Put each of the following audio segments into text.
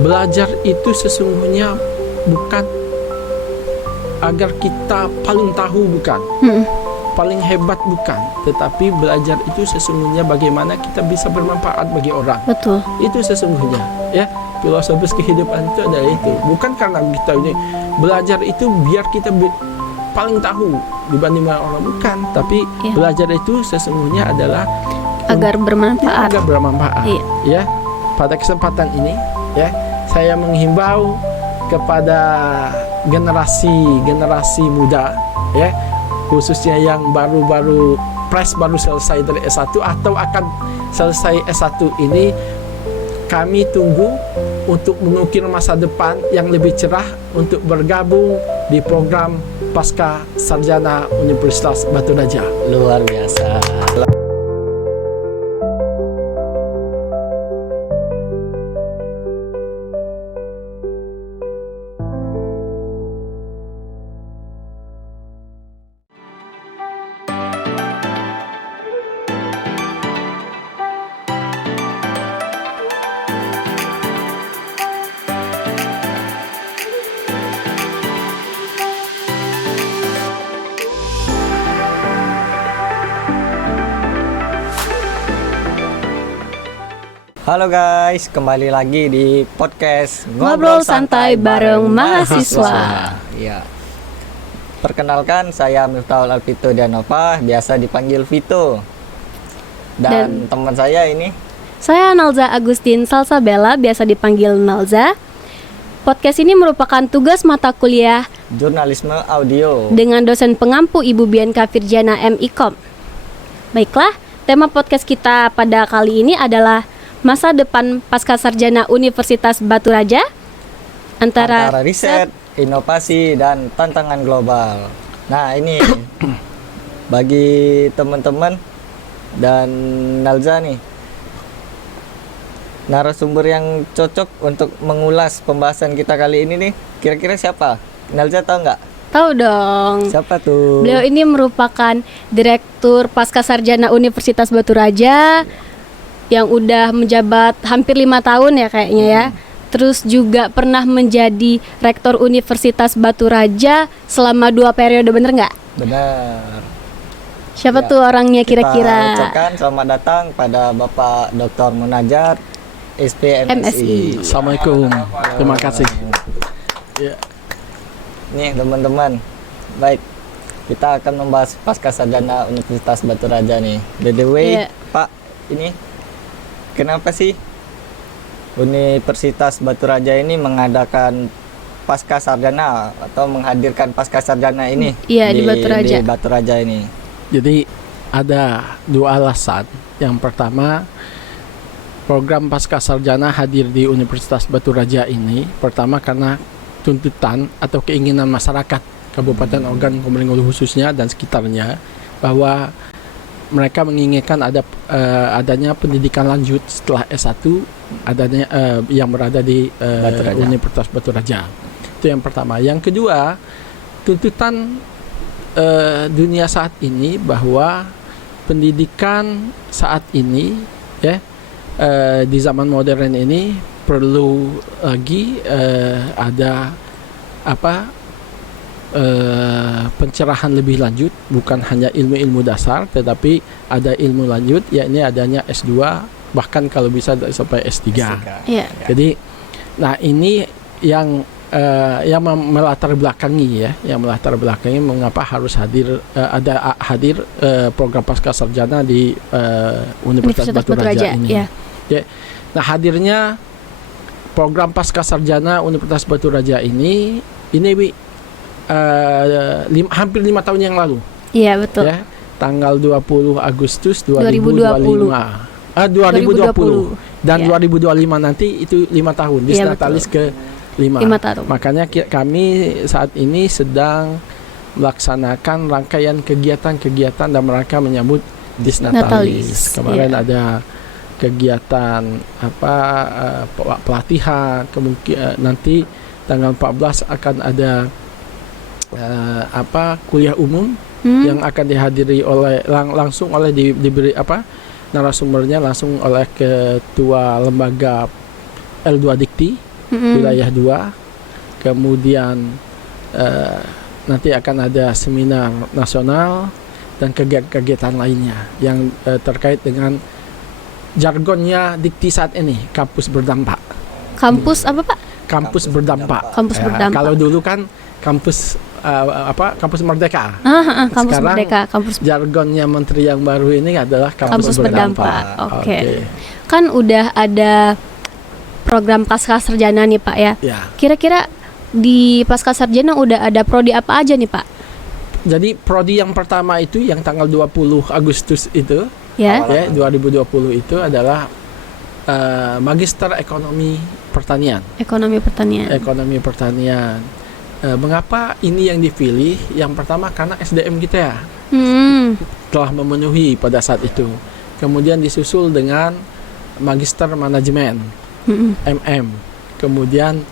belajar itu sesungguhnya bukan agar kita paling tahu, bukan paling hebat, bukan, tetapi belajar itu sesungguhnya bagaimana kita bisa bermanfaat bagi orang. Betul. Itu sesungguhnya, ya. Filosofis kehidupan itu adalah itu. Bukan karena kita ini belajar itu biar kita paling tahu dibanding orang, bukan. Tapi belajar itu sesungguhnya adalah agar bermanfaat. Agar bermanfaat. Iya. Ya. Pada kesempatan ini, ya, saya menghimbau kepada generasi muda, ya, khususnya yang baru selesai dari S1 atau akan selesai S1 ini, kami tunggu untuk menukir masa depan yang lebih cerah untuk bergabung di program Pasca Sarjana Universitas Batu Raja. Luar biasa. Halo guys, kembali lagi di podcast Ngobrol Santai bareng mahasiswa. Ya. Perkenalkan, saya Miftahul Alvito Dianova, biasa dipanggil Vito. Dan teman saya ini, saya Nalza Agustin Salsabella, biasa dipanggil Nalza. Podcast ini merupakan tugas mata kuliah Jurnalisme Audio dengan dosen pengampu Ibu Bianca Virjana M.Ikom. Baiklah, tema podcast kita pada kali ini adalah masa depan pasca sarjana Universitas Batu Raja antara riset, inovasi, dan tantangan global. Nah, ini bagi teman-teman dan Nalza nih, narasumber yang cocok untuk mengulas pembahasan kita kali ini nih, kira-kira siapa? Nalza tahu nggak? Tahu dong. Siapa tuh? Beliau ini merupakan Direktur Pasca Sarjana Universitas Batu Raja yang udah menjabat hampir 5 tahun ya kayaknya ya. Terus juga pernah menjadi Rektor Universitas Batu Raja selama 2 periode, bener nggak? Benar. Siapa tuh orangnya kira-kira? Kita ucapkan selamat datang pada Bapak Dr. Munajat, SPMSI. Assalamualaikum. Terima kasih. Ya. Nih teman-teman, baik, kita akan membahas pasca sarjana Universitas Batu Raja nih. By the way, Pak, ini kenapa sih Universitas Batu Raja ini mengadakan pasca sarjana atau menghadirkan pasca sarjana ini di Batu Raja? Di Batu Raja ini. Jadi ada 2 alasan. Yang pertama, program pasca sarjana hadir di Universitas Batu Raja ini pertama karena tuntutan atau keinginan masyarakat Kabupaten Ogan Komering Ulu khususnya dan sekitarnya, bahwa mereka menginginkan adanya pendidikan lanjut setelah S1 adanya yang berada di Universitas Batu Raja. Itu yang pertama. Yang kedua, tuntutan dunia saat ini bahwa pendidikan saat ini ya di zaman modern ini perlu lagi ada pencerahan lebih lanjut, bukan hanya ilmu-ilmu dasar tetapi ada ilmu lanjut, yakni adanya S2, bahkan kalau bisa sampai S3. Yeah. Jadi nah ini yang melatar belakangi mengapa harus hadir program pasca sarjana di Universitas Batu Raja ini. Yeah. Ya. Nah, hadirnya program pasca sarjana Universitas Batu Raja ini hampir 5 tahun yang lalu. Iya, betul. Ya, tanggal 20 Agustus 2020. 2020. Dan 2025 nanti itu 5 tahun. Disnatalis ke 5 tahun. Makanya kami saat ini sedang melaksanakan rangkaian kegiatan dan mereka menyambut Disnatalis. Kemarin ada kegiatan pelatihan, kemungkinan nanti tanggal 14 akan ada kuliah umum yang akan dihadiri oleh langsung oleh diberi narasumbernya langsung oleh ketua lembaga L2 Dikti wilayah 2. Kemudian nanti akan ada seminar nasional dan kegiatan-kegiatan lainnya yang terkait dengan jargonnya Dikti saat ini, kampus berdampak. Kampus apa Pak? Kampus berdampak. Kampus berdampak. Kalau dulu kan kampus kampus merdeka. Kampus Sekarang Merdeka, kampus jargonnya menteri yang baru ini adalah kampus berdampak. Oke. Oke. Kan udah ada program pasca sarjana nih Pak ya. Ya. Kira-kira di pasca sarjana udah ada prodi apa aja nih Pak? Jadi prodi yang pertama itu yang tanggal 20 Agustus itu Ya. ya 2020 itu adalah Magister Ekonomi Pertanian. Ekonomi pertanian. Ekonomi pertanian. Mengapa ini yang dipilih? Yang pertama karena SDM kita ya telah memenuhi pada saat itu. Kemudian disusul dengan Magister Manajemen MM. Kemudian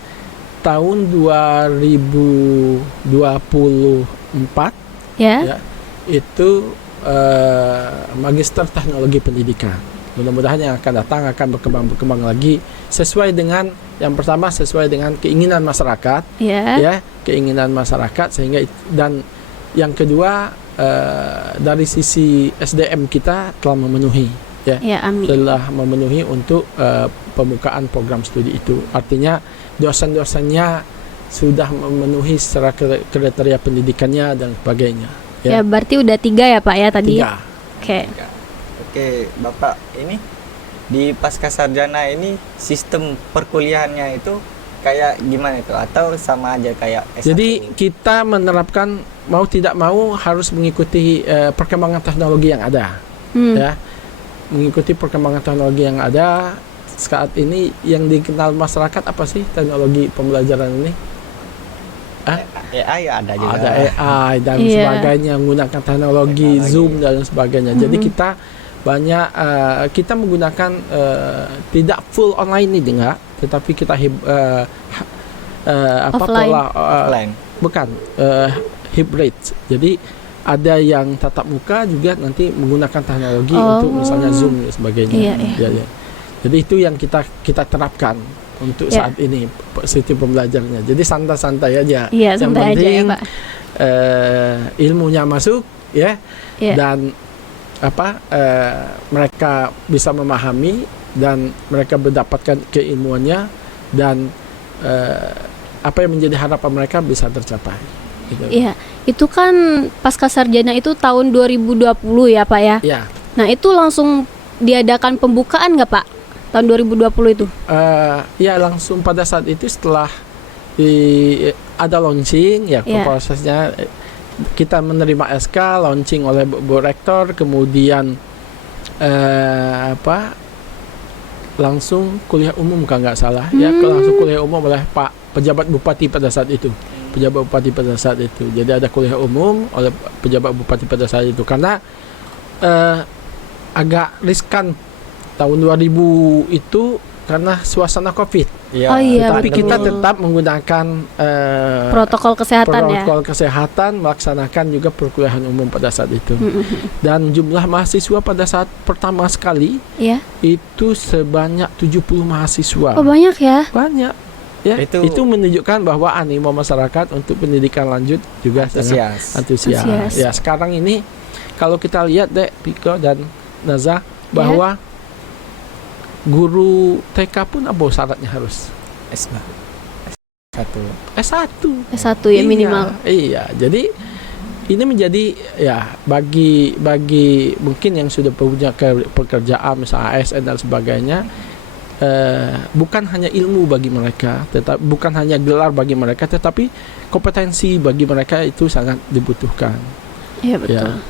tahun 2024 Ya. ya, itu Magister Teknologi Pendidikan. Mudah-mudahan yang akan datang akan berkembang lagi sesuai dengan yang pertama sesuai dengan keinginan masyarakat, ya keinginan masyarakat sehingga dan yang kedua dari sisi SDM kita telah memenuhi, Ya, amin. telah memenuhi untuk pembukaan program studi itu. Artinya dosen-dosennya sudah memenuhi secara kriteria pendidikannya dan sebagainya. Ya, berarti udah 3 ya Pak ya tadi. 3. Oke. Oke, Bapak, ini di pasca sarjana ini sistem perkuliahannya itu kayak gimana itu? Atau sama aja kayak S1? Jadi kita menerapkan mau tidak mau harus mengikuti perkembangan teknologi yang ada, ya, mengikuti perkembangan teknologi yang ada saat ini. Yang dikenal masyarakat apa sih teknologi pembelajaran ini? AI ada juga. Ada AI dan sebagainya, menggunakan teknologi Zoom dan sebagainya. Jadi kita banyak kita menggunakan tidak full online ini enggak, tetapi kita Offline. bukan hybrid. Jadi ada yang tatap muka juga nanti menggunakan teknologi untuk misalnya Zoom dan sebagainya. Iya. Ya. Jadi itu yang kita terapkan untuk saat ini sistem pembelajarannya. Jadi santai-santai aja. Iya, Yang santai aja penting ya, Pak. Ilmunya masuk ya. Iya. Dan mereka bisa memahami dan mereka mendapatkan keilmuannya dan apa yang menjadi harapan mereka bisa tercapai. Gitu. Iya, itu kan pasca sarjana itu tahun 2020 ya Pak ya. Ya. Nah itu langsung diadakan pembukaan nggak Pak? Tahun 2020 itu? Ya langsung pada saat itu setelah ada launching ya prosesnya. Kita menerima SK, launching oleh Bu Rektor, kemudian langsung kuliah umum kalau nggak salah, ya langsung kuliah umum oleh Pak pejabat Bupati pada saat itu, Jadi ada kuliah umum oleh pejabat Bupati pada saat itu karena agak riskan tahun 2000 itu karena suasana COVID. Ya, Tapi kita tetap menggunakan protokol kesehatan kesehatan, melaksanakan juga perkuliahan umum pada saat itu. Dan jumlah mahasiswa pada saat pertama sekali itu sebanyak 70 mahasiswa. Oh banyak ya? Banyak. Ya, itu menunjukkan bahwa animo masyarakat untuk pendidikan lanjut juga sangat antusias. Ya, sekarang ini kalau kita lihat Piko dan Naza bahwa guru TK pun apa syaratnya harus S1 ya minimal. Iya, jadi ini menjadi ya bagi mungkin yang sudah punya pekerjaan misalnya ASN dan sebagainya, bukan hanya ilmu bagi mereka, tetapi bukan hanya gelar bagi mereka, tetapi kompetensi bagi mereka itu sangat dibutuhkan. Iya betul. Ya.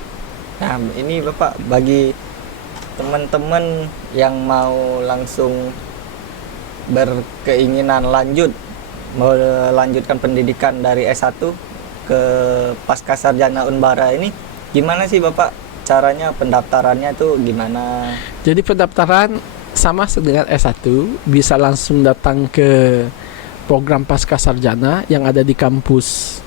Nah, ini Bapak bagi teman-teman yang mau langsung berkeinginan melanjutkan pendidikan dari S1 ke pasca sarjana Unbara ini, gimana sih Bapak caranya, pendaftarannya itu gimana? Jadi pendaftaran sama dengan S1, bisa langsung datang ke program pasca sarjana yang ada di kampus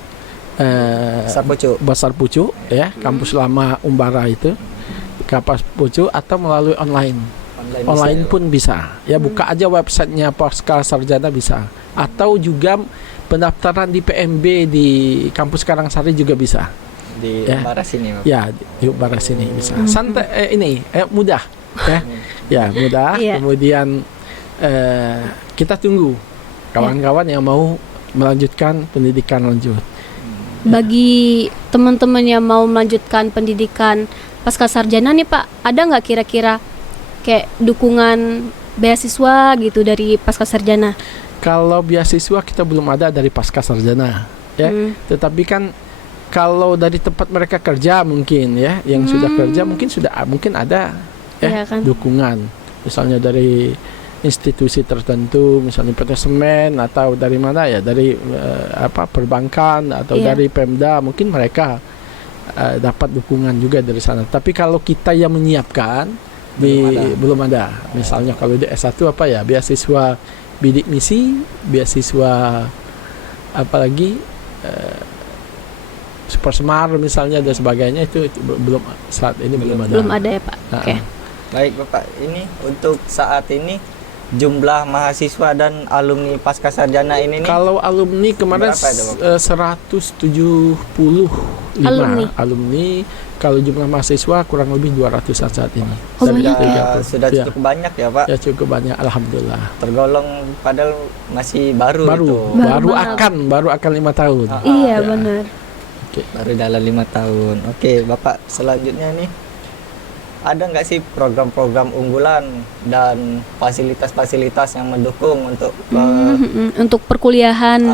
Besar Pucuk ya, kampus lama Umbara itu. Kapas Pucuk atau melalui online pun bisa ya, buka aja websitenya pasca sarjana bisa Atau juga pendaftaran di PMB di kampus Karangsari juga bisa. Di Ya. Baras ini, Bapak. Ya, di Baras ini bisa. Santai mudah ya. Ya, mudah. Iya. Kemudian kita tunggu kawan-kawan yang mau melanjutkan pendidikan lanjut. Bagi teman-teman yang mau melanjutkan pendidikan pasca sarjana nih Pak, ada nggak kira-kira kayak dukungan beasiswa gitu dari pasca sarjana? Kalau beasiswa kita belum ada dari pasca sarjana ya. Tetapi kan kalau dari tempat mereka kerja mungkin ya, yang sudah kerja mungkin ada ya, Iya kan? dukungan. Misalnya dari institusi tertentu, misalnya PT Semen atau dari mana ya, dari perbankan atau Iya. dari Pemda, mungkin mereka dapat dukungan juga dari sana. Tapi kalau kita yang menyiapkan belum ada. Misalnya kalau di S1 apa ya, beasiswa bidik misi, beasiswa apalagi Super Semar misalnya dan sebagainya, itu belum saat ini belum ada. Belum ada ya Pak? Nah, Oke. Baik Bapak, ini untuk saat ini jumlah mahasiswa dan alumni pasca sarjana ini nih, Kalau alumni kemarin Berapa ada, 175 alumni. Kalau jumlah mahasiswa kurang lebih 200-an saat ini. Oh, Dari banyak ya? 30. sudah Ya, cukup banyak ya Pak. ya cukup banyak, alhamdulillah. Tergolong padahal masih baru itu. Baru Baru akan 5 tahun. Iya Ya. benar. Baru dalam 5 tahun. Oke Bapak, selanjutnya nih, ada nggak sih program-program unggulan dan fasilitas-fasilitas yang mendukung untuk Untuk perkuliahan.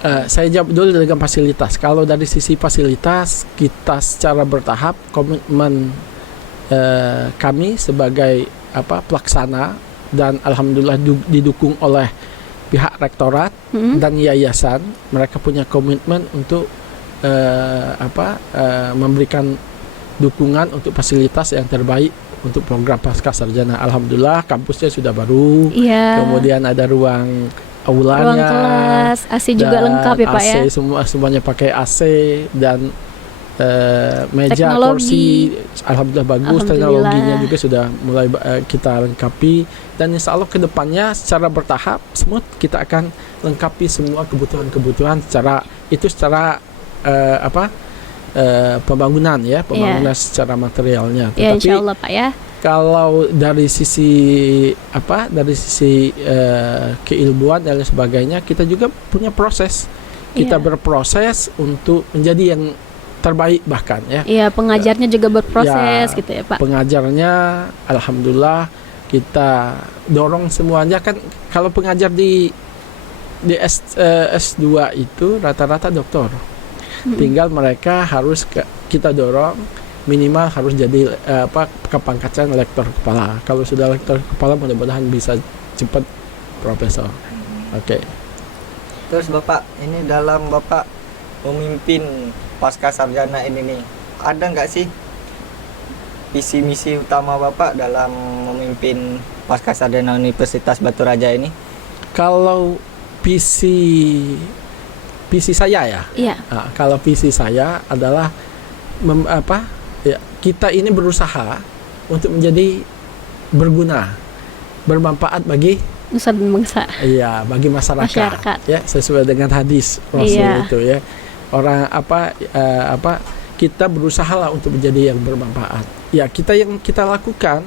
Saya jawab dulu dengan fasilitas. Kalau dari sisi fasilitas, kita secara bertahap komitmen kami sebagai pelaksana, dan alhamdulillah didukung oleh pihak rektorat dan yayasan. Mereka punya komitmen untuk memberikan dukungan untuk fasilitas yang terbaik untuk program pasca sarjana. Alhamdulillah kampusnya sudah baru. Iya. Kemudian ada ruang aulanya, Ruang kelas, AC juga dan lengkap ya Pak AC, ya. semuanya pakai AC, dan meja, Teknologi. kursi alhamdulillah bagus. Alhamdulillah. Teknologinya juga sudah mulai kita lengkapi, dan insya Allah kedepannya secara bertahap semua kita akan lengkapi semua kebutuhan secara pembangunan ya, pembangunan secara materialnya. Ya Tetapi insya Allah Pak ya. kalau dari sisi keilmuan dan lain sebagainya, kita juga punya proses. Kita Iya. berproses untuk menjadi yang terbaik bahkan ya. Iya, pengajarnya juga berproses Ya, gitu ya Pak. Pengajarnya alhamdulillah kita dorong semuanya kan. Kalau pengajar di S2 itu rata-rata doktor. Tinggal mereka harus kita dorong minimal harus jadi kepangkatan lektor kepala. Kalau sudah lektor kepala, mudah-mudahan bisa cepat profesor. Oke. Terus Bapak, ini dalam Bapak memimpin pasca sarjana ini nih, ada nggak sih visi misi utama Bapak dalam memimpin pasca sarjana Universitas Batu Raja ini? Kalau visi saya ya. Iya. Kalau visi saya adalah kita ini berusaha untuk menjadi berguna, bermanfaat bagi Nusa dan bangsa. iya, bagi masyarakat. Ya, sesuai dengan hadis Rasul Iya. itu ya. Orang kita berusaha lah untuk menjadi yang bermanfaat. Ya, yang kita lakukan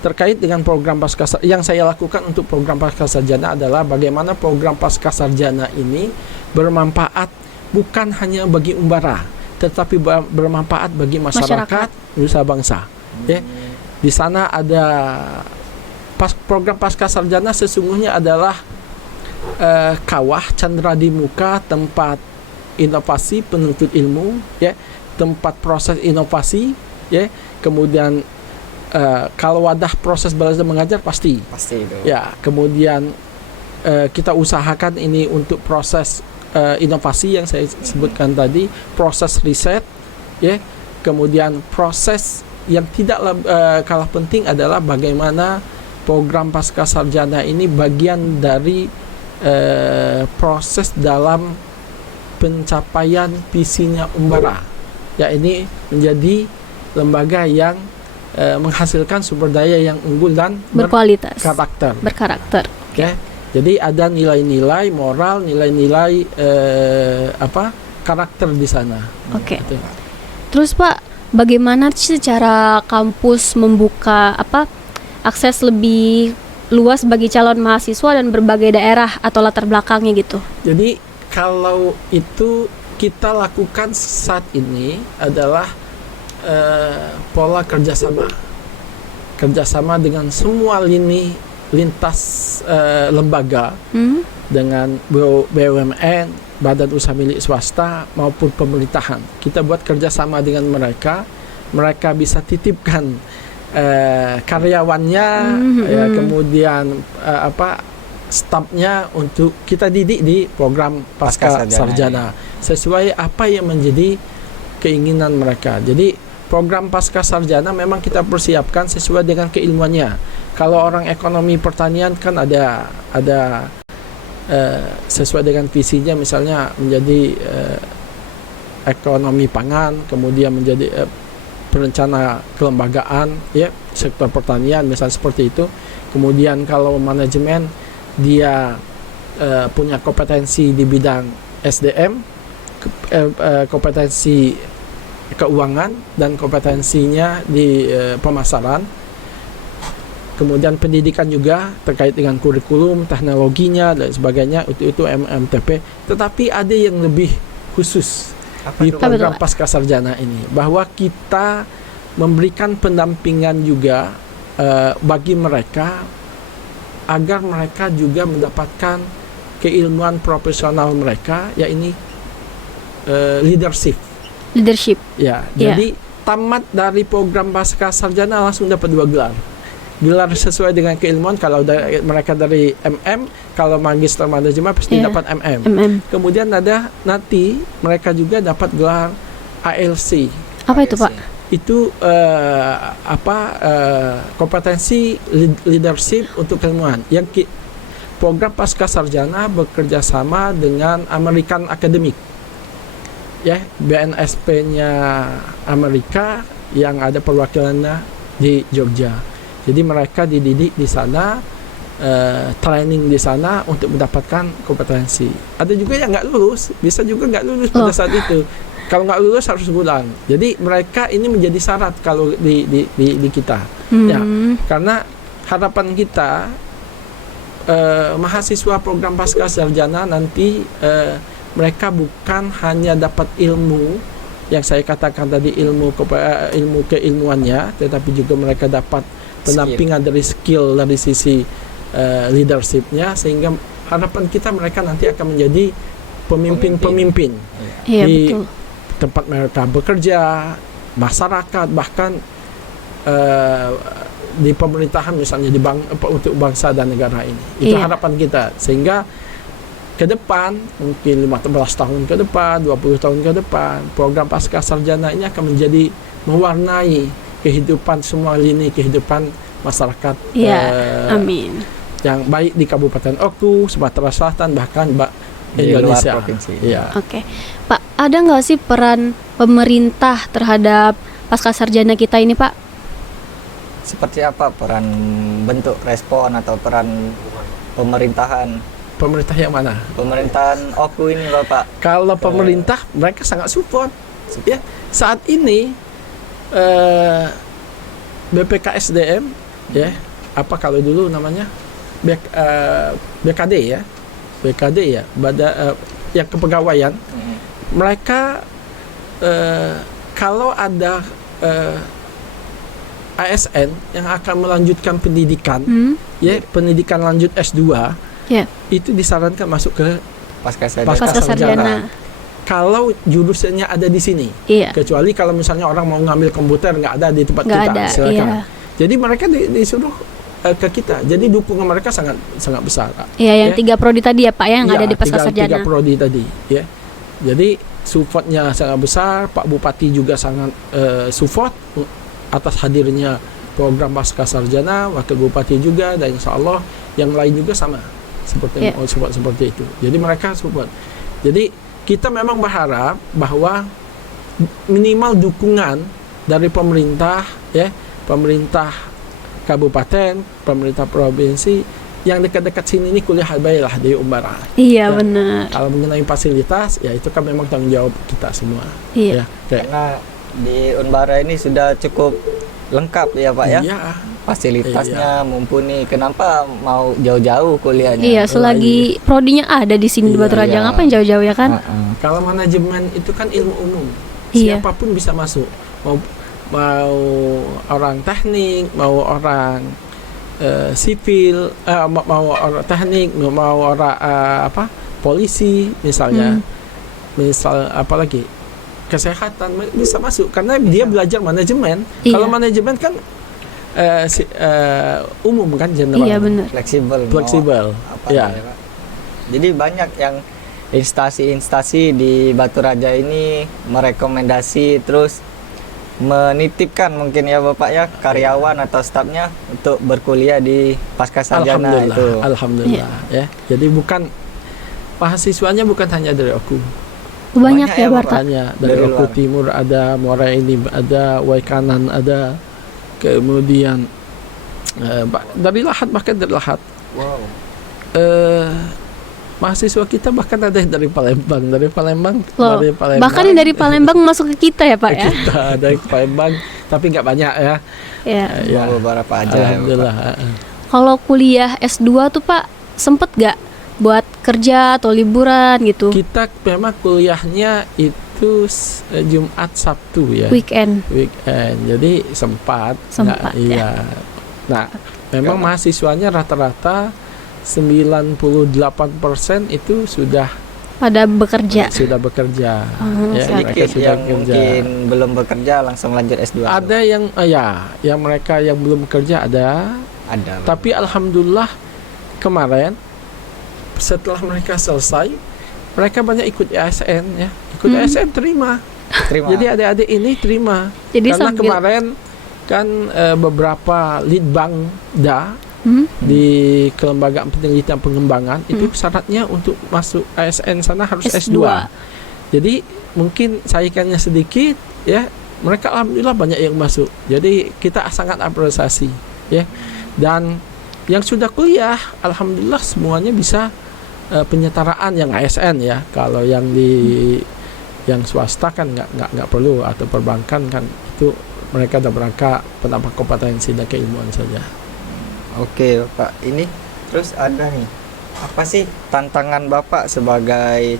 terkait dengan program pasca yang saya lakukan untuk program pasca sarjana adalah bagaimana program pasca sarjana ini bermanfaat bukan hanya bagi Umbara, tetapi bermanfaat bagi masyarakat Nusa Bangsa. Ya. Di sana ada program pasca sarjana sesungguhnya adalah kawah candra di muka, tempat inovasi penuntut ilmu, ya, tempat proses inovasi, ya. Kemudian kalau wadah proses belajar mengajar pasti itu. ya. Kemudian kita usahakan ini untuk proses inovasi yang saya sebutkan tadi, proses riset, ya. Kemudian proses yang tidak kalah penting adalah bagaimana program pasca sarjana ini bagian dari proses dalam pencapaian visinya Umbara. Ya, ini menjadi lembaga yang menghasilkan sumber daya yang unggul dan Berkualitas. berkarakter. Berkarakter. Ya. Jadi ada nilai-nilai moral, nilai-nilai karakter di sana. Oke. Gitu. Terus Pak, bagaimana sih cara kampus membuka akses lebih luas bagi calon mahasiswa dan berbagai daerah atau latar belakangnya gitu? Jadi kalau itu kita lakukan saat ini adalah pola kerjasama dengan semua lini lintas lembaga dengan BUMN, badan usaha milik swasta maupun pemerintahan. Kita buat kerjasama dengan mereka bisa titipkan karyawannya, ya, kemudian stafnya untuk kita didik di program pasca sarjana sesuai apa yang menjadi keinginan mereka. Jadi program pasca sarjana memang kita persiapkan sesuai dengan keilmuannya. Kalau orang ekonomi pertanian kan ada sesuai dengan visinya, misalnya menjadi ekonomi pangan, kemudian menjadi perencana kelembagaan, ya, sektor pertanian misalnya seperti itu. Kemudian kalau manajemen dia punya kompetensi di bidang SDM, kompetensi keuangan dan kompetensinya di pemasaran. Kemudian pendidikan juga terkait dengan kurikulum, teknologinya dan sebagainya, itu MMTP. Tetapi ada yang lebih khusus di program pasca sarjana ini, bahwa kita memberikan pendampingan juga bagi mereka agar mereka juga mendapatkan keilmuan profesional mereka, yaitu leadership. Ya, jadi tamat dari program pasca sarjana langsung dapat 2 gelar. Gelar sesuai dengan keilmuan. Kalau mereka dari MM, kalau magister manajemen pasti dapat MM. Kemudian nanti mereka juga dapat gelar ALC. Apa itu, Pak? Itu kompetensi leadership untuk keilmuan. Yang program pasca sarjana bekerja sama dengan American Academic, ya, BNSP-nya Amerika yang ada perwakilannya di Jogja. Jadi mereka dididik di sana, training di sana untuk mendapatkan kompetensi. Ada juga yang nggak lulus, bisa juga nggak lulus pada saat itu. Kalau nggak lulus harus pulang. Jadi mereka ini menjadi syarat kalau di kita, ya, karena harapan kita mahasiswa program pasca sarjana nanti mereka bukan hanya dapat ilmu yang saya katakan tadi, ilmu keilmuannya, tetapi juga mereka dapat pendampingan dari skill dari sisi leadershipnya, sehingga harapan kita mereka nanti akan menjadi pemimpin di betul. tempat mereka bekerja, masyarakat, bahkan di pemerintahan misalnya untuk bangsa dan negara ini. Itu harapan kita, sehingga ke depan, mungkin 15 tahun ke depan, 20 tahun ke depan, program pasca sarjana ini akan menjadi mewarnai kehidupan semua lini kehidupan masyarakat amin, yang baik di Kabupaten Oku, Sumatera Selatan, bahkan Indonesia. Oke. Pak, ada nggak sih peran pemerintah terhadap pasca sarjana kita ini, Pak? Seperti apa peran bentuk respon atau peran pemerintahan? Pemerintah yang mana? Pemerintahan Oku ini, Bapak. Kalau pemerintah, mereka sangat support. Ya, saat ini BPKSDM, ya, apa kalau dulu namanya BKD ya, yang kepegawaian, mereka kalau ada ASN yang akan melanjutkan pendidikan, ya, pendidikan lanjut S2, itu disarankan masuk ke pasca sarjana. Kalau jurusannya ada di sini, kecuali kalau misalnya orang mau ngambil komputer nggak ada di tempat kita, silakan. Jadi mereka disuruh ke kita. Jadi dukungan mereka sangat besar. Yang 3 prodi tadi ya, Pak, yang ada di pasca sarjana. 3 prodi tadi, ya. Jadi supportnya sangat besar. Pak Bupati juga sangat support atas hadirnya program pasca sarjana, Wakil Bupati juga, dan insya Allah yang lain juga sama support seperti itu. Jadi mereka support. Jadi kita memang berharap bahwa minimal dukungan dari pemerintah, ya, pemerintah kabupaten, pemerintah provinsi, yang dekat-dekat sini ini kuliah baiklah di Umbara. Iya, Ya. benar. Kalau mengenai fasilitas, ya itu kan memang tanggung jawab kita semua. Iya. Ya, kayak Karena di Unbara ini sudah cukup lengkap ya Pak ya. iya, Fasilitasnya mumpuni. Kenapa mau jauh-jauh kuliahnya? Iya, selagi prodinya ada di sini di Iya, Batu Raja, iya. ngapain jauh-jauh ya kan? Heeh. kalau manajemen itu kan ilmu umum. Iya. Siapapun bisa masuk. Mau orang teknik, mau orang sipil, mau orang teknik, mau orang polisi misalnya, misal apalagi kesehatan bisa masuk karena dia belajar manajemen. Iya. Kalau manajemen kan umum kan, general, Iya, benar. Fleksibel. mau fleksibel. apa Ya. ya, Pak. Jadi banyak yang instansi-instansi di Batu Raja ini merekomendasi terus menitipkan mungkin ya Bapak ya karyawan atau stafnya untuk berkuliah di pasca sarjana Alhamdulillah, itu. alhamdulillah ya. Jadi bukan mahasiswanya bukan hanya dari aku. Banyak Banyak ya, ya, Bapak. Barta. Hanya dari Dari Oku luar. Timur ada, Muara ini ada, Waikanan ada, kemudian dari Lahat, bahkan dari Lahat. Wow. Mahasiswa kita bahkan ada yang dari Palembang, Loh, dari Palembang. bahkan yang dari Palembang masuk ke kita ya, Pak ya? Kita ada yang Palembang, tapi nggak banyak ya. Ya. Ya, Mau beberapa aja ya, Bapak. alhamdulillah. Kalau kuliah S2 tuh Pak, sempet gak buat kerja atau liburan gitu? Kita memang kuliahnya itu Jumat Sabtu ya. Weekend. Weekend. Jadi sempat. Sempat, Nggak, iya. Nah, memang mahasiswanya rata-rata 98% itu sudah Pada bekerja. bekerja. Oh, Ya, siap. mereka Sedikit sudah yang bekerja. mungkin belum bekerja langsung lanjut S2. Ada yang yang mereka yang belum bekerja ada, Ada. tapi alhamdulillah kemarin setelah mereka selesai, mereka banyak ikut ASN ya. Ikut ASN terima. terima. Jadi adik-adik ini terima. Jadi Karena sambil kemarin kan beberapa litbangda Hmm? di kelembagaan penelitian pengembangan itu syaratnya untuk masuk ASN sana harus S2. Jadi mungkin saingannya sedikit ya, mereka alhamdulillah banyak yang masuk. Jadi kita sangat apresiasi ya. Dan yang sudah kuliah alhamdulillah semuanya bisa penyetaraan yang ASN ya. Kalau yang yang swasta kan nggak perlu, atau perbankan kan itu mereka udah berangkat penambah kompetensi dan keilmuan saja. Oke Bapak, ini terus ada nih, apa sih tantangan Bapak sebagai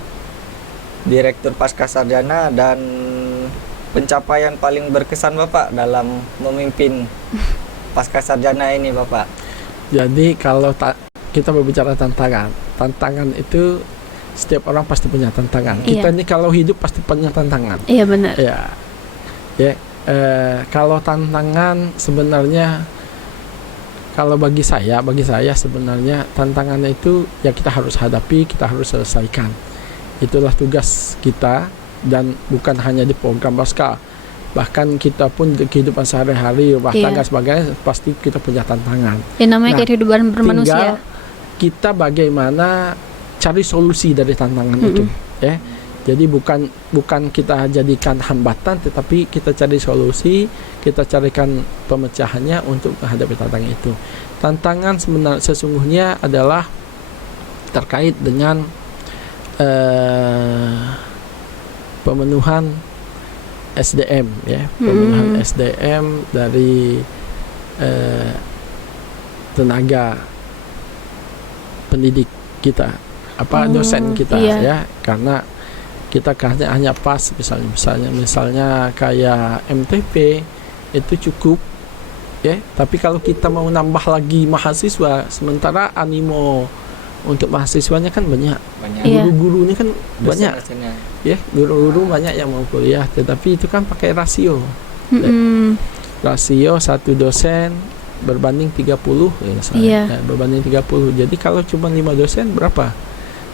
Direktur Pasca Sarjana dan pencapaian paling berkesan Bapak dalam memimpin Pasca Sarjana ini Bapak? Jadi kalau kita berbicara tantangan itu setiap orang pasti punya tantangan. Iya. Kita ini kalau hidup pasti punya tantangan. Iya benar. Ya, kalau tantangan sebenarnya, kalau bagi saya sebenarnya tantangannya itu ya kita harus hadapi, kita harus selesaikan. Itulah tugas kita, dan bukan hanya di program pasca, bahkan kita pun di kehidupan sehari-hari, rumah Iya. tangga sebagainya pasti kita punya tantangan. Ya namanya Nah, kehidupan Tinggal bermanusia. kita bagaimana cari solusi dari tantangan itu ya. Jadi bukan kita jadikan hambatan, tetapi kita cari solusi, kita carikan pemecahannya untuk menghadapi tantangan itu. Tantangan sesungguhnya adalah terkait dengan pemenuhan SDM ya, pemenuhan SDM dari tenaga pendidik kita, dosen kita iya. ya, karena kita hanya pas misalnya kayak MTP itu cukup ya, tapi kalau kita mau nambah lagi mahasiswa, sementara animo untuk mahasiswanya kan banyak, Iya. guru-guru ini kan banyak Dosen-dosennya. ya, guru-guru banyak yang mau kuliah, tetapi itu kan pakai rasio Mm-mm. rasio satu dosen berbanding 30 ya, misalnya. Iya. Nah, berbanding 30. Jadi kalau cuma 5 dosen berapa?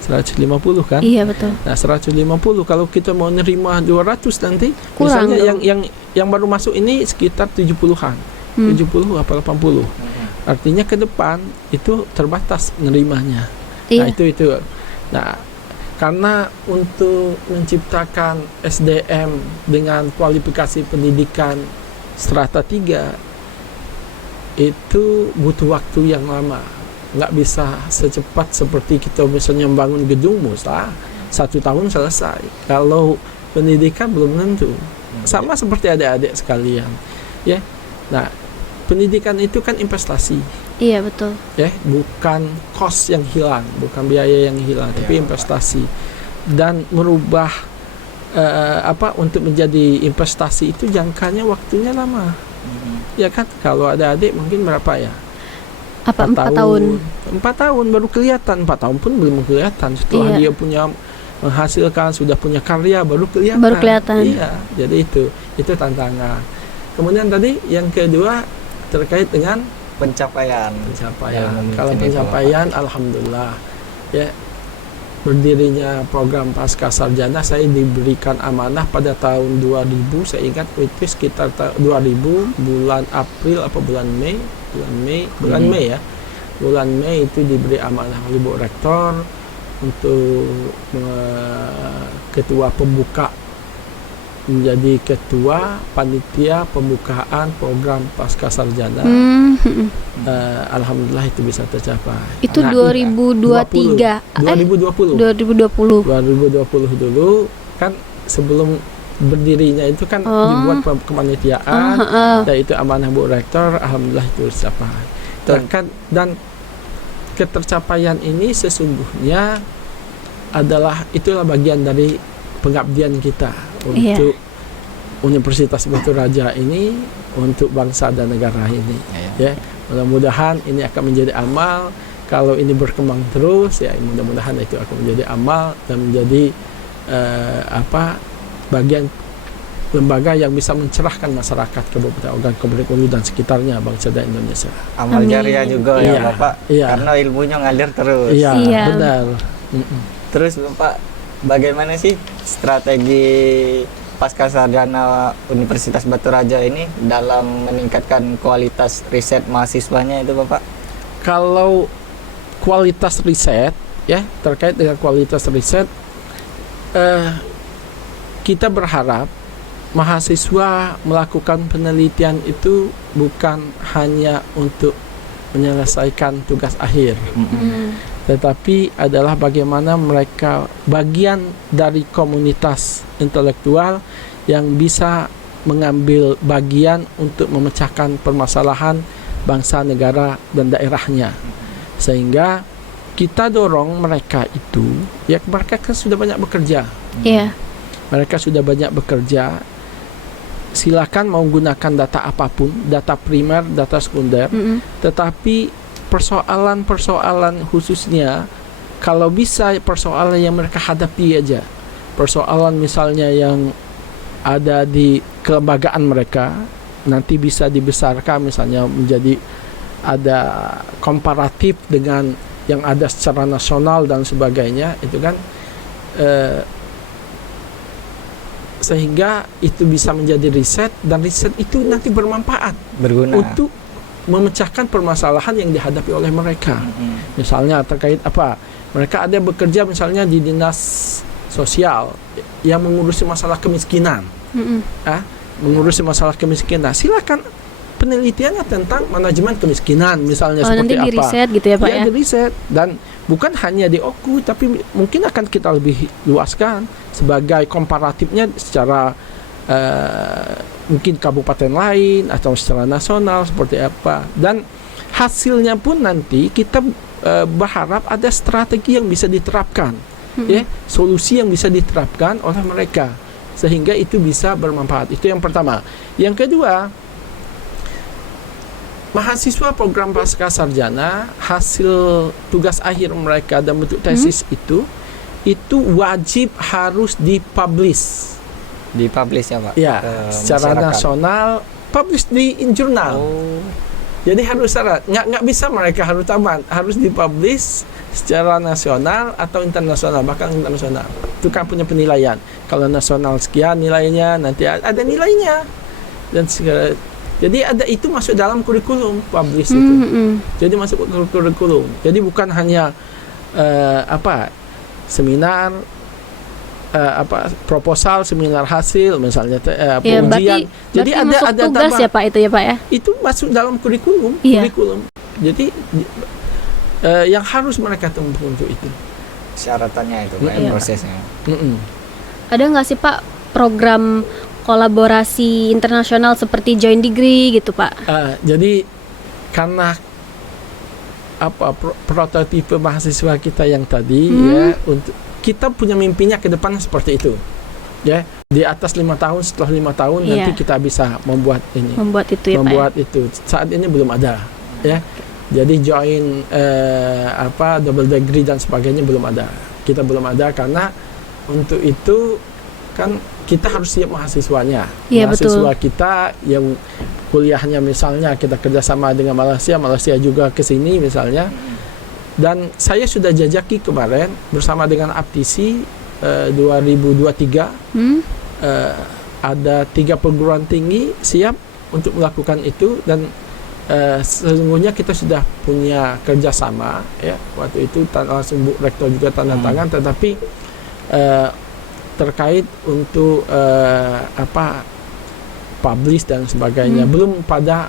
150 kan? Iya betul. Nah, 150 kalau kita mau nerima 200 nanti, Kurang misalnya dong. yang baru masuk ini sekitar 70-an. 70 apa 80. Artinya ke depan itu terbatas menerimanya. Nah, Iya. itu. Nah, karena untuk menciptakan SDM dengan kualifikasi pendidikan strata 3 itu butuh waktu yang lama. nggak bisa secepat seperti kita misalnya membangun gedung Musa 1 tahun selesai. Kalau pendidikan belum tentu. Sama seperti adik-adik sekalian, ya. Nah, pendidikan itu kan investasi, Iya, betul. ya, bukan cost yang hilang, bukan biaya yang hilang, tapi investasi. Dan merubah untuk menjadi investasi itu jangkanya waktunya lama. Ya kan, kalau ada adik mungkin berapa ya? Apa 4 tahun? 4 tahun baru kelihatan, 4 tahun pun belum kelihatan. Setelah Iya. dia punya menghasilkan, sudah punya karya, baru kelihatan. Baru kelihatan. Iya, jadi itu tantangan. Kemudian tadi yang kedua terkait dengan Pencapaian. pencapaian. Dalam Kalau memimpin itu, pencapaian, alhamdulillah, ya, berdirinya program pasca sarjana, saya diberikan amanah pada tahun 2000, saya ingat itu sekitar 2000 bulan April apa bulan Mei ya, bulan Mei itu diberi amanah oleh Bu Rektor untuk ketua pembuka, menjadi ketua panitia pembukaan program pasca sarjana. Alhamdulillah itu bisa tercapai. Itu Nah, 2023. 2020 2020. dulu kan, sebelum berdirinya itu kan dibuat kepanitiaan, dan itu amanah Bu Rektor, alhamdulillah itu tercapai. Dan ketercapaian ini sesungguhnya itulah bagian dari pengabdian kita untuk Universitas Batu Raja ini, untuk bangsa dan negara ini. Ya, mudah-mudahan ini akan menjadi amal. Kalau ini berkembang terus, ya mudah-mudahan itu akan menjadi amal dan menjadi bagian lembaga yang bisa mencerahkan masyarakat Kabupaten Hulu dan sekitarnya, bangsa dan Indonesia. Amal Amin. jariah juga Iya, ya Bapak, iya. karena ilmunya ngalir terus. Iya, Iya. benar. Terus Bapak, bagaimana sih strategi pasca sarjana Universitas Batu Raja ini dalam meningkatkan kualitas riset mahasiswanya itu Bapak? Kalau kualitas riset, ya, terkait dengan kualitas riset, kita berharap mahasiswa melakukan penelitian itu bukan hanya untuk menyelesaikan tugas akhir, tetapi adalah bagaimana mereka bagian dari komunitas intelektual yang bisa mengambil bagian untuk memecahkan permasalahan bangsa, negara, dan daerahnya. Sehingga kita dorong mereka itu, ya, mereka kan sudah banyak bekerja. Iya. Mereka sudah banyak bekerja. Silakan mau gunakan data apapun, data primer, data sekunder, tetapi persoalan-persoalan khususnya, kalau bisa persoalan yang mereka hadapi aja, persoalan misalnya yang ada di kelembagaan mereka, nanti bisa dibesarkan misalnya menjadi ada komparatif dengan yang ada secara nasional dan sebagainya, itu kan sehingga itu bisa menjadi riset, dan riset itu nanti bermanfaat, Berguna. untuk memecahkan permasalahan yang dihadapi oleh mereka. Misalnya terkait apa? Mereka ada bekerja misalnya di dinas sosial yang mengurusi masalah kemiskinan. Mengurusi masalah kemiskinan. Silakan penelitiannya tentang manajemen kemiskinan misalnya, seperti nanti apa. di riset gitu ya Pak ya? Di riset, dan bukan hanya di OKU, tapi mungkin akan kita lebih luaskan sebagai komparatifnya secara mungkin kabupaten lain atau secara nasional seperti apa, dan hasilnya pun nanti kita berharap ada strategi yang bisa diterapkan, ya, solusi yang bisa diterapkan oleh mereka sehingga itu bisa bermanfaat. Itu yang pertama. Yang kedua, mahasiswa program pasca sarjana, hasil tugas akhir mereka dan bentuk tesis itu wajib harus dipublish. Dipublish ya Pak? Ya, ke secara masyarakat. nasional, publish di jurnal. Oh. Jadi harus syarat, nggak bisa mereka harus tamat, harus dipublish secara nasional atau internasional, bahkan internasional. Itu kan punya penilaian. Kalau nasional sekian nilainya, nanti ada nilainya dan segala. Jadi ada itu masuk dalam kurikulum publish itu. Jadi masuk kurikulum. Jadi bukan hanya seminar, proposal, seminar hasil misalnya, Ya, pengujian. Jadi berarti masuk ada tugas tambah. ya Pak itu ya Pak ya? Itu masuk dalam kurikulum. Iya. Jadi yang harus mereka tempuh untuk itu. Syaratannya itu Pak, Iya, Pak. prosesnya. Mm-mm. Ada nggak sih Pak program kolaborasi internasional seperti joint degree gitu Pak? Jadi karena prototipe mahasiswa kita yang tadi ya, untuk kita punya mimpinya ke depan seperti itu ya, di atas 5 tahun, setelah 5 tahun Iya. nanti kita bisa membuat ini, Membuat itu ya membuat Pak. itu. Saat ini belum ada ya, jadi join double degree dan sebagainya belum ada, kita belum ada karena untuk itu kan kita harus siap mahasiswanya. Iya, Mahasiswa betul. kita yang kuliahnya misalnya kita kerjasama dengan Malaysia juga ke sini misalnya. Dan saya sudah jajaki kemarin bersama dengan Aptisi 2023 ada 3 perguruan tinggi siap untuk melakukan itu, dan sesungguhnya kita sudah punya kerjasama ya. Waktu itu langsung Bu Rektor juga tanda tangan, tetapi terkait untuk publish dan sebagainya belum pada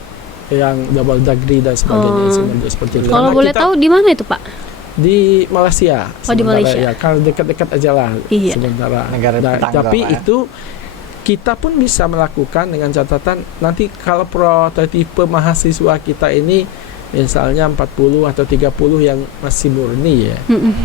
yang double degree dan sebagainya seperti itu. Kalau Karena boleh kita tahu di mana itu Pak? di Malaysia. Oh, di sementara Malaysia. Ya, kalau dekat-dekat aja lah Iya. sementara. Negara tetangga, Tapi Pak, ya. itu kita pun bisa melakukan dengan catatan nanti kalau prototipe mahasiswa kita ini misalnya 40 atau 30 yang masih murni ya,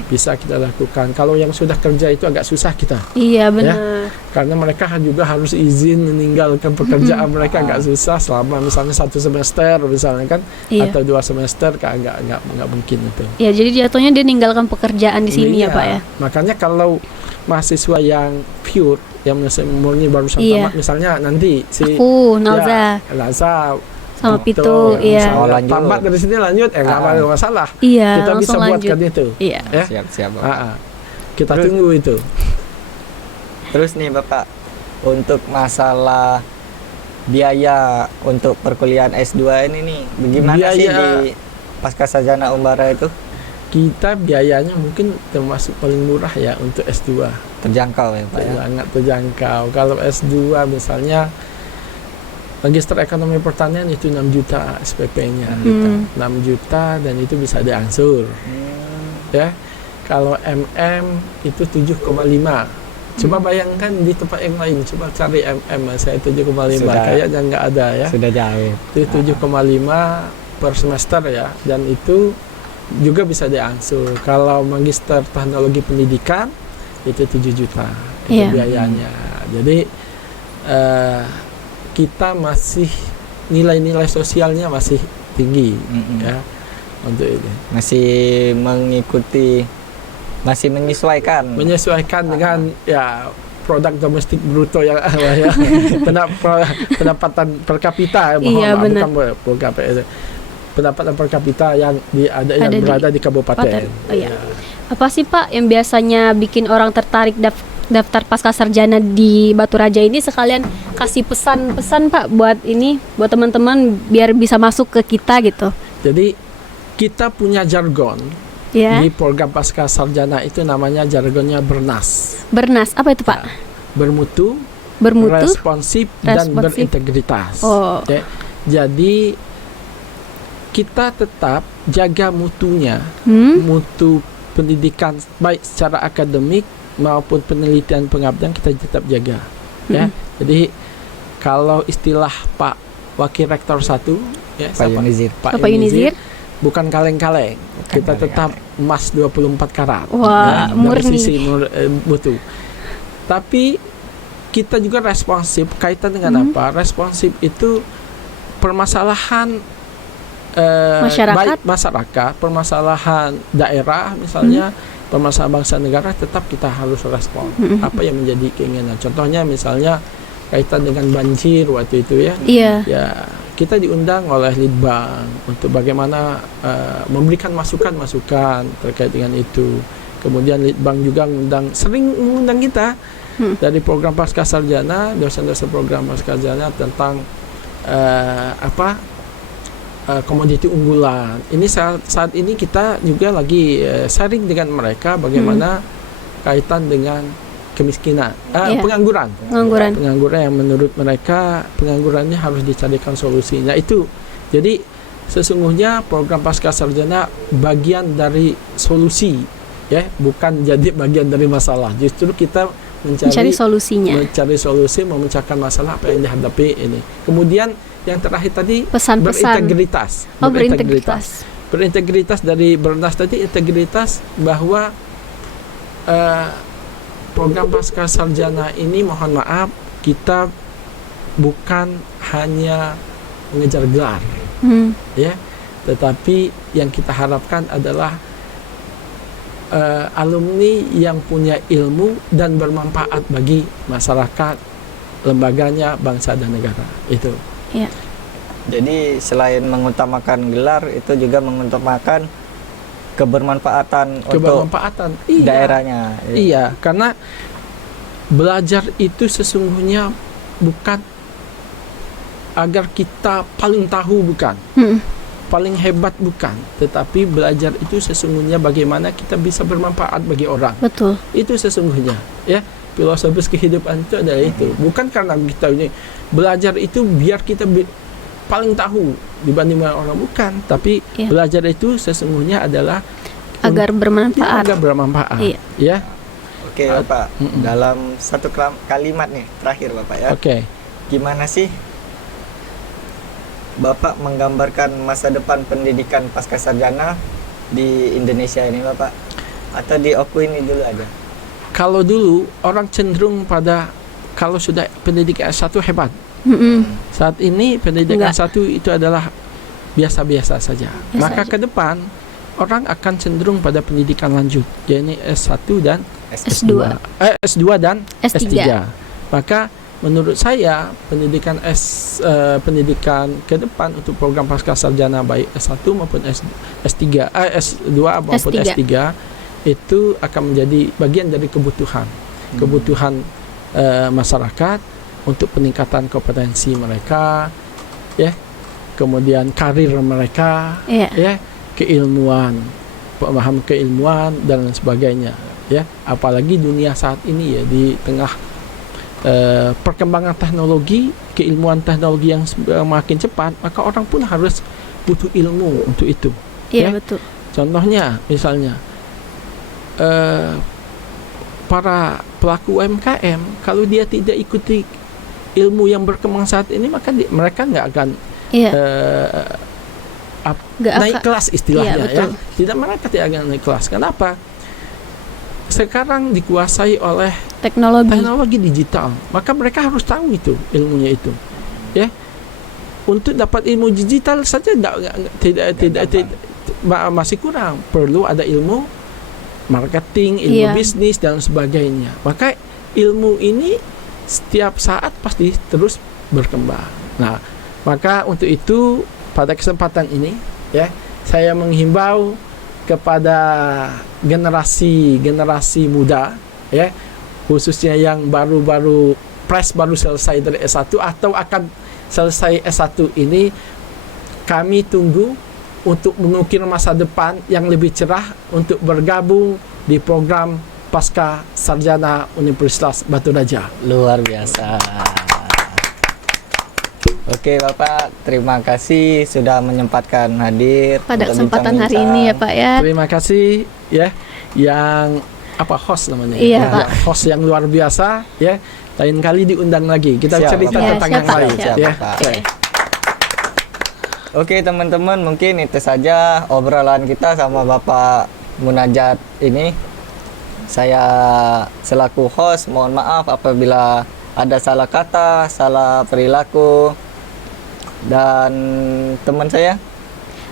bisa kita lakukan. Kalau yang sudah kerja itu agak susah kita, Iya benar. karena mereka juga harus izin meninggalkan pekerjaan mereka, agak susah selama misalnya 1 semester misalnya kan, Iya. atau 2 semester kan nggak mungkin itu. Ya jadi jatuhnya dia ninggalkan pekerjaan di sini ya Iya. Pak ya. Makanya kalau mahasiswa yang pure, yang murni barusan Iya. tamat misalnya nanti si Aku Nalza Nalza sama gitu, Pito, iya. misalnya Oh, lanjut. tamat dari sini lanjut, nggak ada masalah. Iya, Kita bisa langsung buatkan lanjut. itu. Iya. Ya. Siap Bapak. Kita Terus- tunggu itu. Terus nih Bapak, untuk masalah biaya untuk perkuliahan S2 ini nih, bagaimana sih Biaya- di Pasca Sarjana Umbara itu? Kita biayanya mungkin termasuk paling murah ya untuk S2. Terjangkau ya Pak ya? Sangat terjangkau. Kalau S2 misalnya Magister Ekonomi Pertanian itu 6 juta SPP-nya. 6 juta dan itu bisa diangsur. Ya. Kalau MM itu 7,5. Coba bayangkan di tempat yang lain, coba cari MM, saya 7,5. Sudah. Kayaknya nggak ada ya. Sudah jauh. Itu 7,5 per semester ya, dan itu juga bisa diangsur. Kalau Magister Teknologi Pendidikan itu 7 juta itu Iya. biayanya. Jadi kita masih nilai-nilai sosialnya masih tinggi ya untuk ini. Masih mengikuti, masih menyesuaikan dengan ya produk domestik bruto yang ya, pendapatan per kapita Iya, benar. bukan per kapita, pendapatan per kapita yang Ada yang di berada di kabupaten. Oh, iya. Apa sih Pak yang biasanya bikin orang tertarik daftar pasca sarjana di Batu Raja ini? Sekalian kasih pesan-pesan Pak buat teman-teman biar bisa masuk ke kita gitu. Jadi kita punya jargon Ya. di program pasca sarjana itu, namanya jargonnya BERNAS. Bernas, apa itu Pak? Bermutu, Bermutu. responsif, dan responsif. berintegritas. Oh. Ya, jadi kita tetap jaga mutunya, mutu pendidikan baik secara akademik maupun penelitian pengabdian kita tetap jaga. Ya, jadi kalau istilah Pak Wakil Rektor 1 ya, Pak Yunizir. Bapak Yunizir. bukan kaleng-kaleng. Kita tetap emas 24 karat. Wah, dari murni. sisi mutu. Tapi kita juga responsif. Kaitan dengan apa? Responsif itu permasalahan Masyarakat. baik masyarakat, permasalahan daerah misalnya, permasalahan bangsa negara, tetap kita harus respon. Apa yang menjadi keinginan? Contohnya misalnya kaitan dengan banjir waktu itu ya. Iya. Ya, kita diundang oleh Litbang untuk bagaimana memberikan masukan-masukan terkait dengan itu. Kemudian Litbang juga sering mengundang kita dari program pasca sarjana, dosen-dosen program pasca sarjana tentang komoditi unggulan. Ini saat ini kita juga lagi sharing dengan mereka bagaimana kaitan dengan kemiskinan, pengangguran. Pengangguran Yang menurut mereka penganggurannya harus dicarikan solusinya itu. Jadi sesungguhnya program pasca sarjana bagian dari solusi, ya, bukan jadi bagian dari masalah. Justru kita Mencari solusinya. mencari solusi, memecahkan masalah apa yang dihadapi ini. Kemudian yang terakhir tadi Pesan-pesan. berintegritas. Oh, berintegritas. Berintegritas dari Bernas tadi, integritas bahwa program pasca sarjana ini, mohon maaf, kita bukan hanya mengejar gelar, ya, tetapi yang kita harapkan adalah alumni yang punya ilmu dan bermanfaat bagi masyarakat, lembaganya, bangsa dan negara. Itu. Iya. Jadi selain mengutamakan gelar, itu juga mengutamakan kebermanfaatan untuk Iya. daerahnya. Iya, karena belajar itu sesungguhnya bukan agar kita paling tahu, bukan, paling hebat, bukan, tetapi belajar itu sesungguhnya bagaimana kita bisa bermanfaat bagi orang. Betul. Itu sesungguhnya, ya. Filosofis kehidupan itu adalah itu. Bukan karena kita ini belajar itu biar kita paling tahu dibanding orang, bukan, tapi Iya. belajar itu sesungguhnya adalah Agar bermanfaat. agar bermanfaat. Iya. Ya. Oke Bapak, dalam satu kalimat nih terakhir Bapak ya. Oke. Gimana sih Bapak menggambarkan masa depan pendidikan pasca sarjana di Indonesia ini Bapak? Atau di Oku ini dulu aja? Kalau dulu orang cenderung pada kalau sudah pendidikan S1 hebat. Saat ini pendidikan Enggak. S1 itu adalah biasa-biasa saja. Biasa Maka aja. ke depan orang akan cenderung pada pendidikan lanjut, yakni S1 dan S2. S2 dan S3. Maka menurut saya pendidikan pendidikan ke depan untuk program pasca sarjana baik S1 maupun S3 S2 maupun S3. S3 itu akan menjadi bagian dari kebutuhan masyarakat untuk peningkatan kompetensi mereka, ya, kemudian karir mereka, Iya. ya, keilmuan, pemahaman keilmuan dan sebagainya, ya. Apalagi dunia saat ini, ya, di tengah perkembangan teknologi, keilmuan teknologi yang makin cepat, maka orang pun harus butuh ilmu untuk itu. Iya, Ya. betul. Contohnya, misalnya para pelaku UMKM, kalau dia tidak ikuti ilmu yang berkembang saat ini, maka mereka nggak akan Iya. Nggak naik akan- kelas istilahnya, Iya, ya. betul. Tidak, mereka tidak akan naik kelas. Kenapa? Sekarang dikuasai oleh teknologi digital, maka mereka harus tahu itu ilmunya itu, ya. Untuk dapat ilmu digital saja masih kurang. Perlu ada ilmu marketing, ilmu Iya. bisnis dan sebagainya. Maka ilmu ini setiap saat pasti terus berkembang. Nah, maka untuk itu pada kesempatan ini, ya, saya menghimbau kepada generasi muda, ya, khususnya yang baru selesai dari S1 atau akan selesai S1 ini, kami tunggu untuk mengukir masa depan yang lebih cerah untuk bergabung di program Pasca Sarjana Universitas Batu Raja. Luar biasa. Oke Bapak, terima kasih sudah menyempatkan hadir Pada untuk kesempatan hari bincang-bincang. ini ya Pak ya. Terima kasih, ya, yang host namanya. Iya, Ya, Pak. host yang luar biasa, ya. Lain kali diundang lagi. Kita Siap, cerita Bapak. tentang Ya, yang siap, lain, siap, ya. Bapak. Oke. Oke teman-teman, mungkin itu saja obrolan kita sama Bapak Munajat ini. Saya selaku host mohon maaf apabila ada salah kata, salah perilaku. Dan teman saya,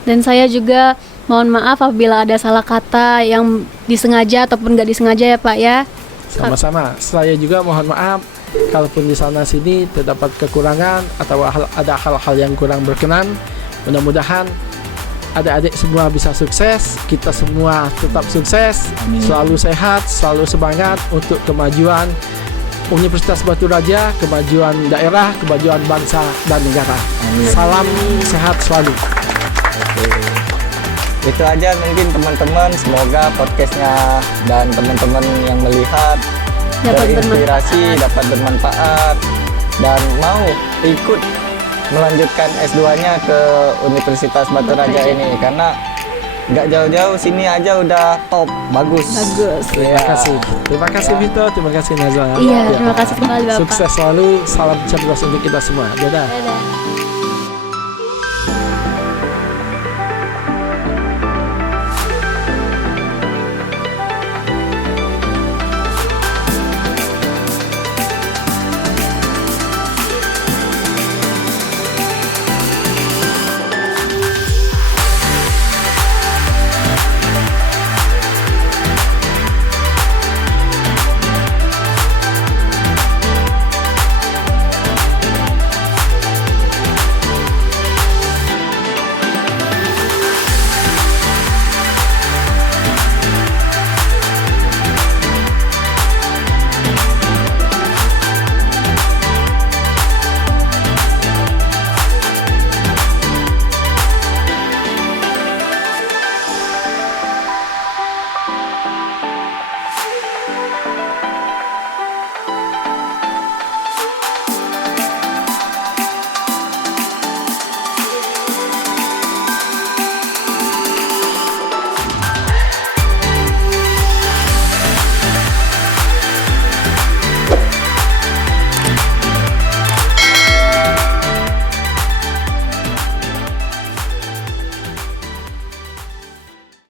Dan saya juga mohon maaf apabila ada salah kata yang disengaja ataupun nggak disengaja ya Pak ya. Sama-sama. Saya juga mohon maaf kalaupun di sana sini terdapat kekurangan atau ada hal-hal yang kurang berkenan. Mudah-mudahan adik-adik semua bisa sukses, kita semua tetap sukses, selalu sehat, selalu semangat untuk kemajuan Universitas Batu Raja, kemajuan daerah, kemajuan bangsa dan negara. Salam sehat selalu. itu aja mungkin teman-teman. Semoga podcastnya dan teman-teman yang melihat Dapat terinspirasi, dapat bermanfaat, dan mau ikut melanjutkan S2-nya ke Universitas Batu Raja ini karena nggak jauh-jauh sini aja udah top, bagus. Bagus. Terima kasih. Terima kasih Vito, terima kasih Nazwa. Iya, terima kasih kembali Bapak. Sukses selalu, salam cerdas untuk kita semua. Dadah. Dadah.